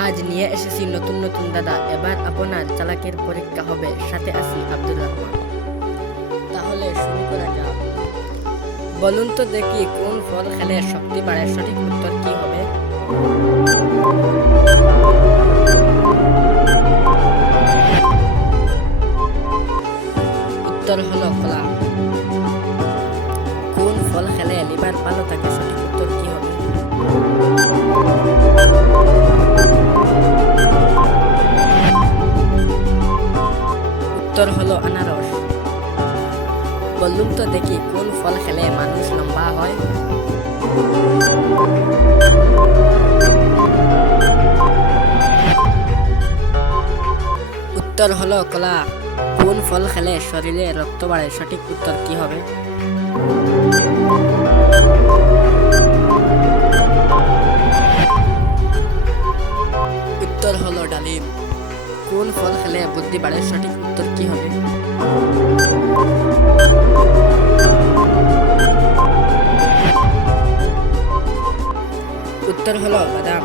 আজ নিয়ে এসেছি নতুন নতুন দাদা। এবার আপনার চালাকের পরীক্ষা হবে। সাথে আছি আব্দুর রহমান। তাহলে শুরু করা যাক। বলুন তো দেখি, কোন ফল খেলে শক্তি বাড়ে? সঠিক উত্তর কি হবে? উত্তর হলো কলা। কোন ফল খেলে লিভার ভালো থাকে? সঠিক উত্তর কি হবে? উত্তর হলো আনারস। বলুন তো দেখি, কোন ফল খেলে মানুষ লম্বা হয়? উত্তর হলো কলা। কোন ফল খেলে শরীরে রক্ত বাড়ে? সঠিক উত্তর কি হবে? উত্তর হলো ডালিম। কোন ফল খেলে বুদ্ধি বাড়ে? সঠিক উত্তর কি হবে? উত্তর হলো বাদাম।